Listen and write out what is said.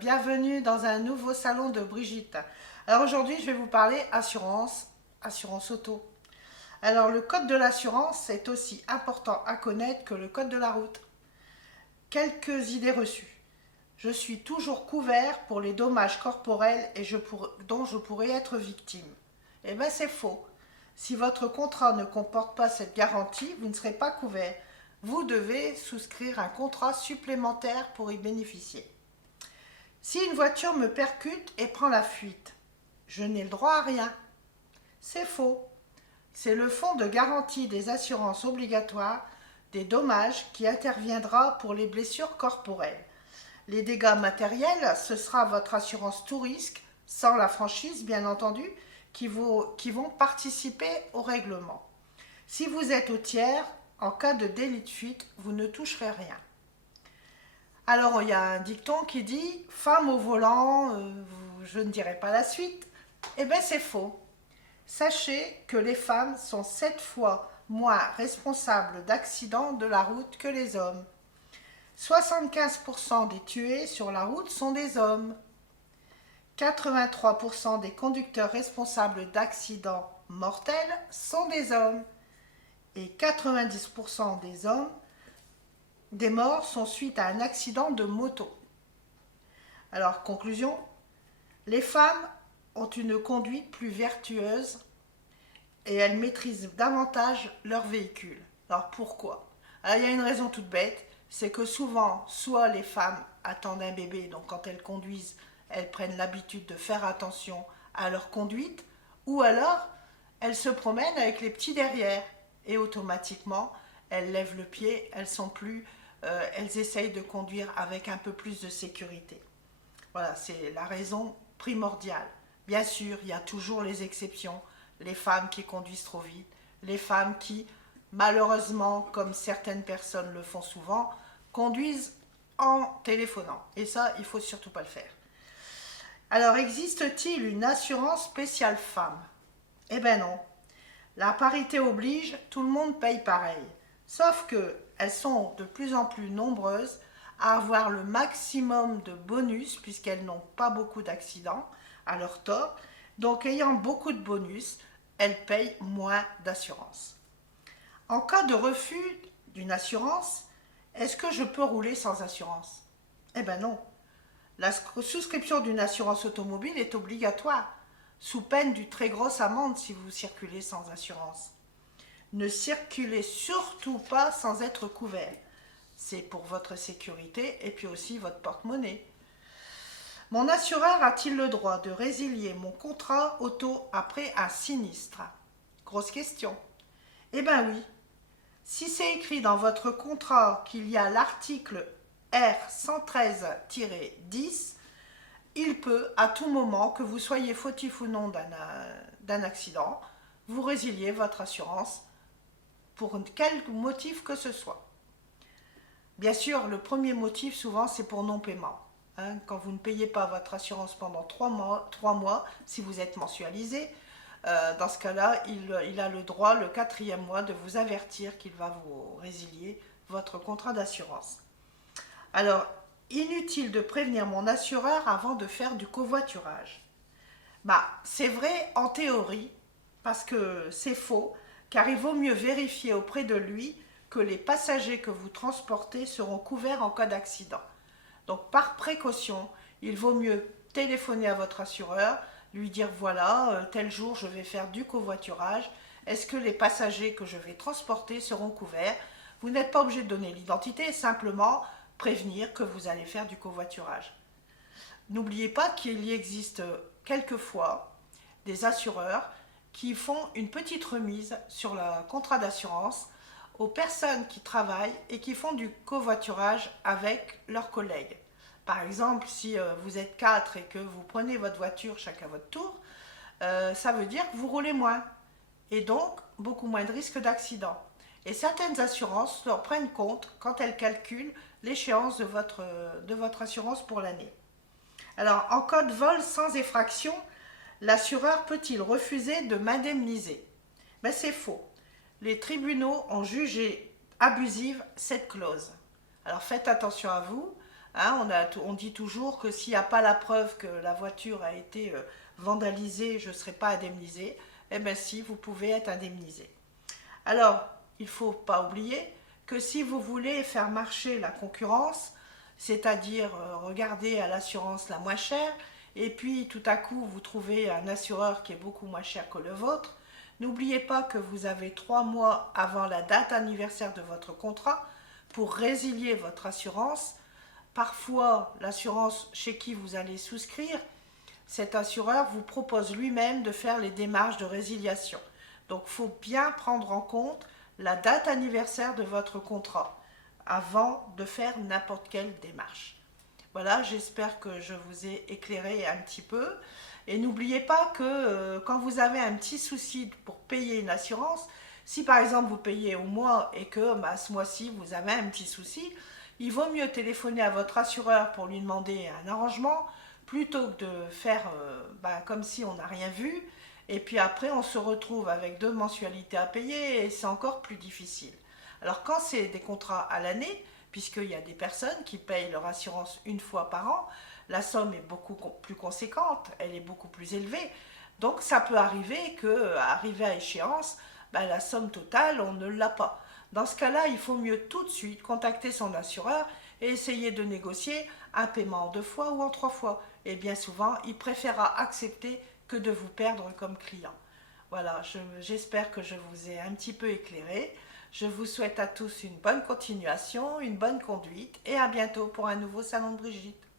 bienvenue dans un nouveau salon de Brigitte. Alors aujourd'hui je vais vous parler assurance auto. Alors le code de l'assurance est aussi important à connaître que le code de la route. Quelques idées reçues. Je suis toujours couvert pour les dommages corporels dont je pourrais être victime. Eh bien c'est faux. Si votre contrat ne comporte pas cette garantie, vous ne serez pas couvert. Vous devez souscrire un contrat supplémentaire pour y bénéficier. Si une voiture me percute et prend la fuite, je n'ai le droit à rien. C'est faux. C'est le fonds de garantie des assurances obligatoires des dommages qui interviendra pour les blessures corporelles. Les dégâts matériels, ce sera votre assurance tout risque, sans la franchise bien entendu, qui vont participer au règlement. Si vous êtes au tiers, en cas de délit de fuite, vous ne toucherez rien. Alors, il y a un dicton qui dit « Femme au volant, je ne dirai pas la suite ». Eh bien, c'est faux. Sachez que les femmes sont 7 fois moins responsables d'accidents de la route que les hommes. 75% des tués sur la route sont des hommes. 83% des conducteurs responsables d'accidents mortels sont des hommes. Et 90% des morts sont suite à un accident de moto. Alors, conclusion, les femmes ont une conduite plus vertueuse et elles maîtrisent davantage leur véhicule. Alors, pourquoi? Alors, il y a une raison toute bête, c'est que souvent, soit les femmes attendent un bébé, donc quand elles conduisent, elles prennent l'habitude de faire attention à leur conduite, ou alors, elles se promènent avec les petits derrière, et automatiquement, elles lèvent le pied, elles essayent de conduire avec un peu plus de sécurité. Voilà, c'est la raison primordiale. Bien sûr, il y a toujours les exceptions, les femmes qui conduisent trop vite, les femmes qui, malheureusement, comme certaines personnes le font souvent, conduisent en téléphonant. Et ça, il ne faut surtout pas le faire. Alors, existe-t-il une assurance spéciale femme? Eh bien non. La parité oblige, tout le monde paye pareil. Sauf qu'elles sont de plus en plus nombreuses à avoir le maximum de bonus puisqu'elles n'ont pas beaucoup d'accidents à leur tort. Donc ayant beaucoup de bonus, elles payent moins d'assurance. En cas de refus d'une assurance, est-ce que je peux rouler sans assurance? Eh bien non. La souscription d'une assurance automobile est obligatoire, sous peine d'une très grosse amende si vous circulez sans assurance. Ne circulez surtout pas sans être couvert. C'est pour votre sécurité et puis aussi votre porte-monnaie. Mon assureur a-t-il le droit de résilier mon contrat auto après un sinistre? Grosse question. Eh bien oui. Si c'est écrit dans votre contrat qu'il y a l'article R113-10, il peut, à tout moment, que vous soyez fautif ou non d'un accident, vous résilier votre assurance pour quel motif que ce soit. Bien sûr, le premier motif, souvent, c'est pour non-paiement. Quand vous ne payez pas votre assurance pendant 3 mois, si vous êtes mensualisé, dans ce cas-là, il a le droit, le 4e mois, de vous avertir qu'il va vous résilier votre contrat d'assurance. Alors, inutile de prévenir mon assureur avant de faire du covoiturage. C'est vrai en théorie, parce que c'est faux, car il vaut mieux vérifier auprès de lui que les passagers que vous transportez seront couverts en cas d'accident. Donc par précaution, il vaut mieux téléphoner à votre assureur, lui dire voilà, tel jour je vais faire du covoiturage, est-ce que les passagers que je vais transporter seront couverts? Vous n'êtes pas obligé de donner l'identité, simplement prévenir que vous allez faire du covoiturage. N'oubliez pas qu'il y existe quelquefois des assureurs qui font une petite remise sur le contrat d'assurance aux personnes qui travaillent et qui font du covoiturage avec leurs collègues. Par exemple, si vous êtes 4 et que vous prenez votre voiture chacun à votre tour, ça veut dire que vous roulez moins et donc beaucoup moins de risques d'accident. Et certaines assurances leur prennent compte quand elles calculent l'échéance de votre assurance pour l'année. Alors, en cas de vol sans effraction, l'assureur peut-il refuser de m'indemniser? Mais c'est faux. Les tribunaux ont jugé abusive cette clause. Alors faites attention à vous. Hein, on dit toujours que s'il n'y a pas la preuve que la voiture a été vandalisée, je ne serai pas indemnisé. Eh bien si, vous pouvez être indemnisé. Alors, il ne faut pas oublier que si vous voulez faire marcher la concurrence, c'est-à-dire regarder à l'assurance la moins chère, et puis tout à coup vous trouvez un assureur qui est beaucoup moins cher que le vôtre, n'oubliez pas que vous avez 3 mois avant la date anniversaire de votre contrat pour résilier votre assurance. Parfois, l'assurance chez qui vous allez souscrire, cet assureur vous propose lui-même de faire les démarches de résiliation. Donc, il faut bien prendre en compte la date anniversaire de votre contrat avant de faire n'importe quelle démarche. Voilà, j'espère que je vous ai éclairé un petit peu. Et n'oubliez pas que quand vous avez un petit souci pour payer une assurance, si par exemple vous payez au mois et que ce mois-ci vous avez un petit souci, il vaut mieux téléphoner à votre assureur pour lui demander un arrangement plutôt que de faire comme si on n'a rien vu. Et puis après, on se retrouve avec 2 mensualités à payer et c'est encore plus difficile. Alors quand c'est des contrats à l'année, puisqu'il y a des personnes qui payent leur assurance une fois par an, la somme est beaucoup plus conséquente, elle est beaucoup plus élevée. Donc ça peut arriver que, arrivé à échéance, la somme totale, on ne l'a pas. Dans ce cas-là, il faut mieux tout de suite contacter son assureur et essayer de négocier un paiement en 2 fois ou en 3 fois. Et bien souvent, il préférera accepter que de vous perdre comme client. Voilà, j'espère que je vous ai un petit peu éclairé. Je vous souhaite à tous une bonne continuation, une bonne conduite et à bientôt pour un nouveau Salon de Brigitte.